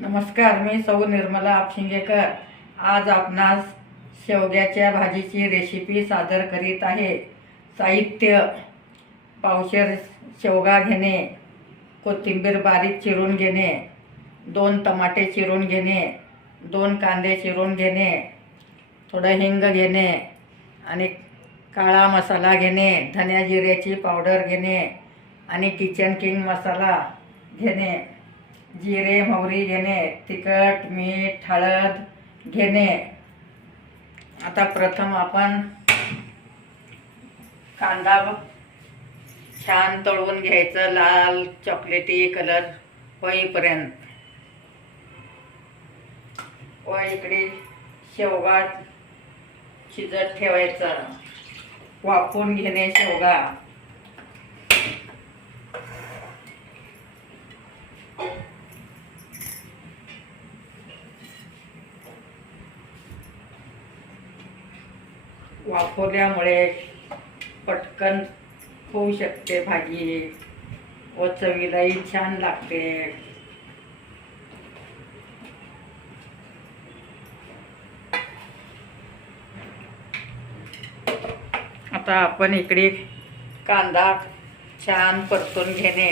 नमस्कार, मी सौ निर्मला आपशिंगेकर. आज आपणास शेवग्याच्या भाजीची रेसिपी सादर करीत आहे. साहित्य: पावशेर शेवगा घेणे, कोथिंबीर बारीक चिरून घेणे, 2 टमाटे चिरून घेणे, 2 कांदे चिरून घेणे, थोडं हिंग घेणे आणि काळा मसाला घेणे, धन्या जिऱ्याची पावडर घेणे आणि किचन किंग मसाला घेणे, जिरे मोहरी घेणे, तिखट मीठ हळद घेणे. आता प्रथम आपण कांदा छान तळून घ्यायचं, लाल चॉकलेटी कलर होईपर्यंत. व इकडे शेवगा शिजत ठेवायचा, वाफवून घेणे शेवगा. वाफवल्यामुळे पटकन होऊ शकते भाजी व चवीलाही छान लागते. आता आपण इकडे कांदा छान परतून घेणे.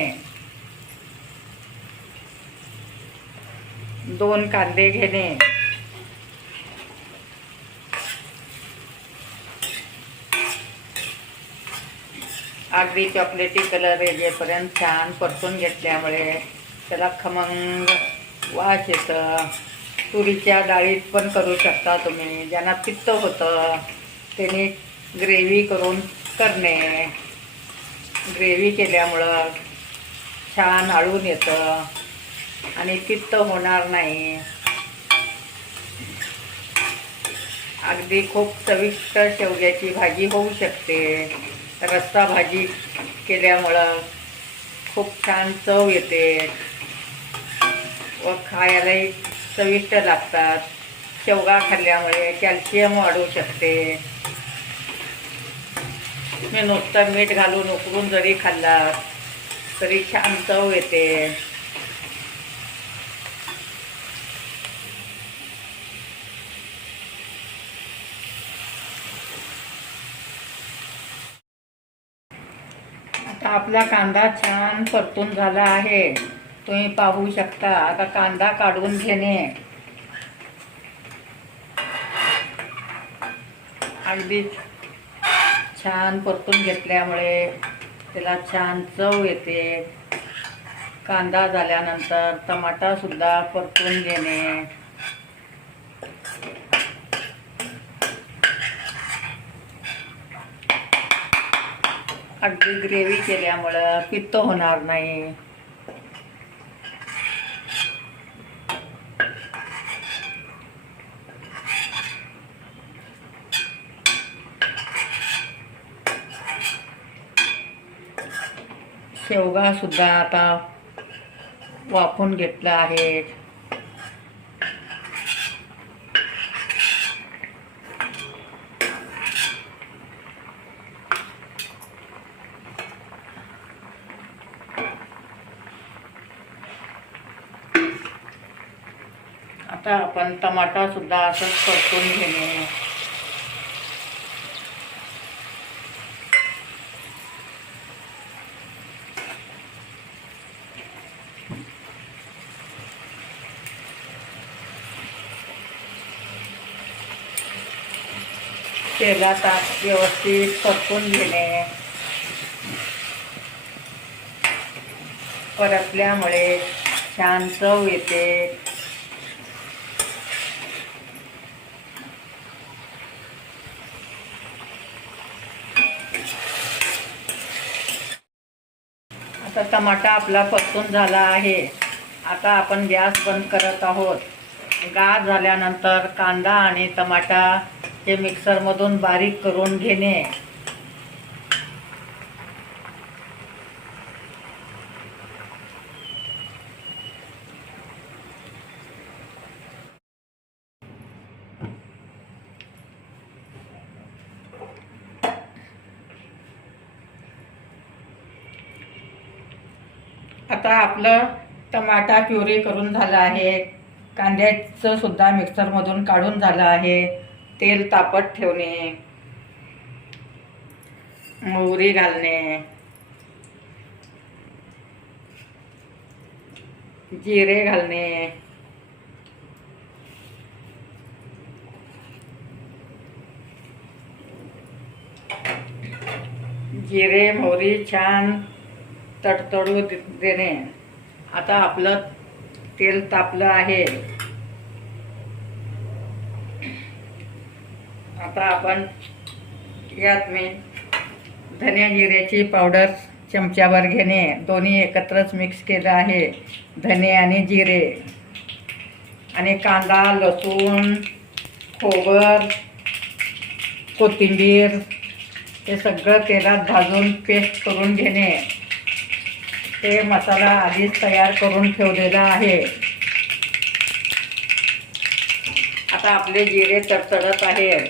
2 कांदे घेणे, अगदी चॉकलेटी कलर येईपर्यंत छान परतून घेतल्यामुळे त्याला खमंग वास येतं. तुरीच्या डाळीत पण करू शकता तुम्ही. ज्यांना पित्त होतं त्यांनी ग्रेव्ही करून करणे. ग्रेव्ही केल्यामुळं छान आळून येतं आणि पित्त होणार नाही. अगदी खूप चविष्ट शेवग्याची भाजी होऊ शकते. रस्सा भाजी केल्यामुळं खूप छान चव येते व खायलाही चविष्ट लागतात. शेवगा खाल्ल्यामुळे कॅल्शियम वाढू शकते. मी नुसतं मीठ घालून उकळून जरी खाल्ला तरी छान चव येते. आता आपला कांदा छान परतून झाला आहे, तुम्ही पाहू शकता. आता कांदा काढून घेणे. अगदी छान परतून घेतल्यामुळे त्याला छान चव येते. कांदा झाल्यानंतर टमाटा सुद्धा परतून घेणे. अगदी ग्रेव्ही केल्यामुळं पित्त होणार नाही. शेवगा सुद्धा आता वाफवून घेतला आहे. आता आपण टमाटा सुद्धा असंच परतून घेणे. तेलात व्यवस्थित परतून घेणे. परतल्यामुळे छान चव येते. आता टमाटा आपला परतून झाला आहे. आता आपण गॅस बंद करत आहोत. गार झाल्यानंतर कांदा आणि टमाटा हे मिक्सरमधून बारीक करून घेणे. आता आपलं टमाटा प्युरी करून झाला आहे. कांद्याचं सुद्धा मिक्सरमधून काढून झालं आहे. तेल तापत ठेवणे, मोहरी घालणे, जिरे घालणे, जिरे मोहरी छान तडतडू देणे. आता आपलं तेल तापलं आहे. आता आपण यात मी धने जिऱ्याची पावडर चमच्याभर घेणे. दोन्ही एकत्रच मिक्स केलं आहे, धने आणि जिरे. आणि कांदा, लसूण, खोबर, कोथिंबीर हे सगळं तेलात भाजून पेस्ट करून घेणे. ते मसाला आधीच तयार करून ठेवलेला आहे. आता आपले जिरे तडतडत आहेत.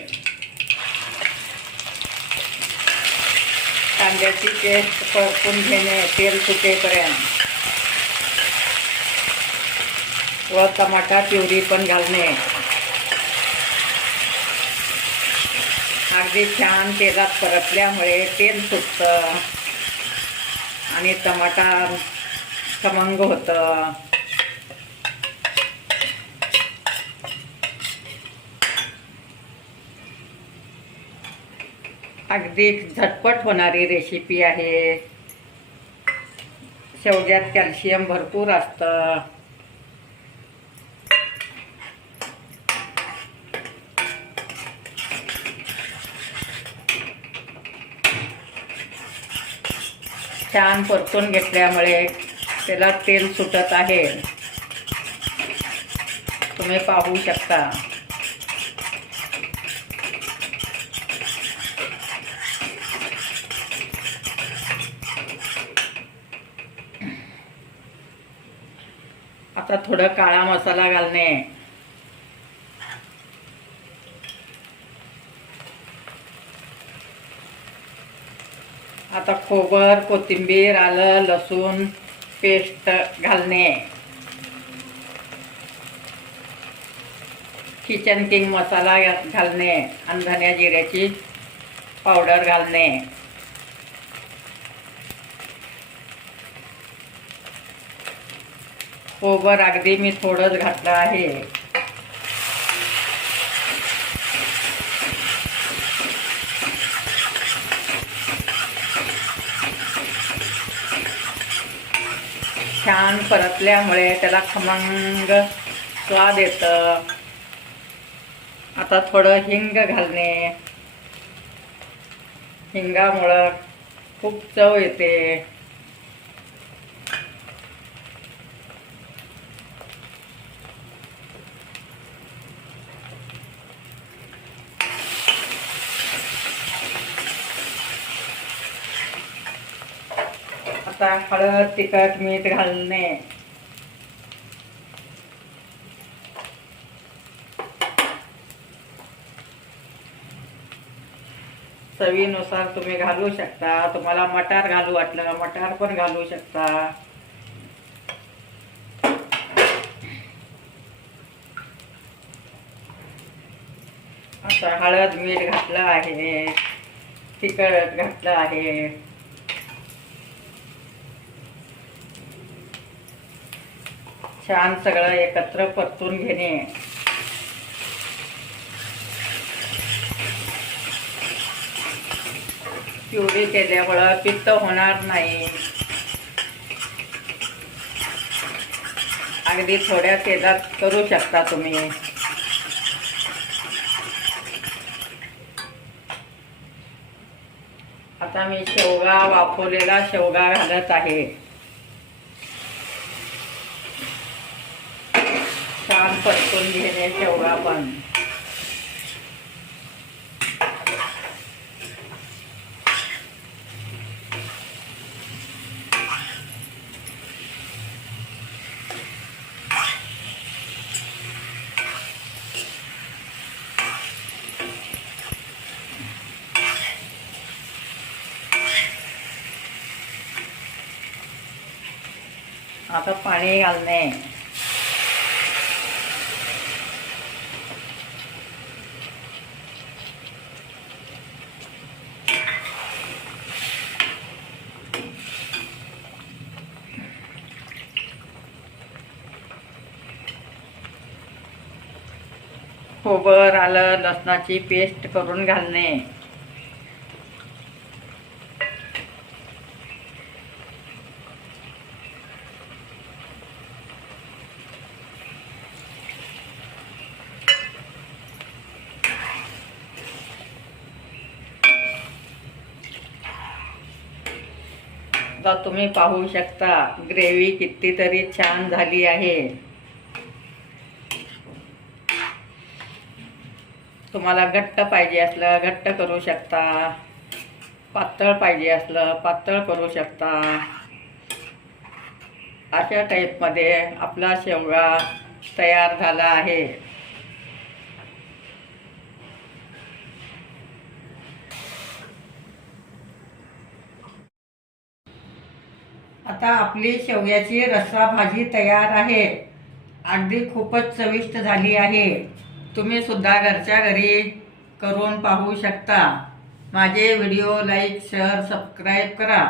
कांद्याची पेस्ट परतून घेणे तेल सुटेपर्यंत व टमाटा प्युरी पण घालणे. अगदी छान तेलात परतल्यामुळे तेल सुटतं आणि टमाटा खमंग होतं. अगदी झटपट होणारी रेसिपी आहे. शेवग्यात कॅल्शियम भरपूर असतं. छान परतून घेतल्यामुळे त्याला तेल सुटत आहे, तुम्ही पाहू शकता. आता थोडं काळा मसाला घालणे. आता खोबर, कोथिंबीर, आलं, लसूण पेस्ट घालणे. किचन किंग मसाला घालणे आणि धन्या जिऱ्याची पावडर घालणे. खोबर अगदी मी थोडंच घातलं आहे. छान परतल्यामुळे त्याला खमंग स्वाद येतं. आता थोडं हिंग घालणे. हिंगामुळं खूप चव येते. आता हळद, तिखट, मीठ घालणे. चवीनुसार तुम्ही घालू शकता. तुम्हाला मटार घालू वाटलं मटार पण घालू शकता. आता हळद मीठ घातलं आहे, तिखट घातलं आहे. छान सगळं एकत्र परतून घेणे. प्युरी केल्यामुळं पित्त होणार नाही. अगदी थोड्या तेलात करू शकता तुम्ही. आता मी शेवगा, वाफवलेला शेवगा घालत आहे. छान परतून घेणे शेवगा पण. आता पाणी घालणे. खोबर, आलं, लसणाची पेस्ट करून घालणे. आता तुम्ही पाहू शकता ग्रेव्ही कितीतरी छान झाली आहे. तुम्हाला घट्ट पाहिजे असलं घट्ट करू शकता, पातळ पाहिजे असलं पातळ करू शकता. अशा टाईपमध्ये आपला शेवगा तयार झाला आहे. आता आपली शेवग्याची रस्सा भाजी तयार आहे. अगदी खूपच चविष्ट झाली आहे. तुम्ही सुद्धा घरच्या घरी करून पाहू शकता. माझे व्हिडिओ लाईक, शेअर, सबस्क्राईब करा.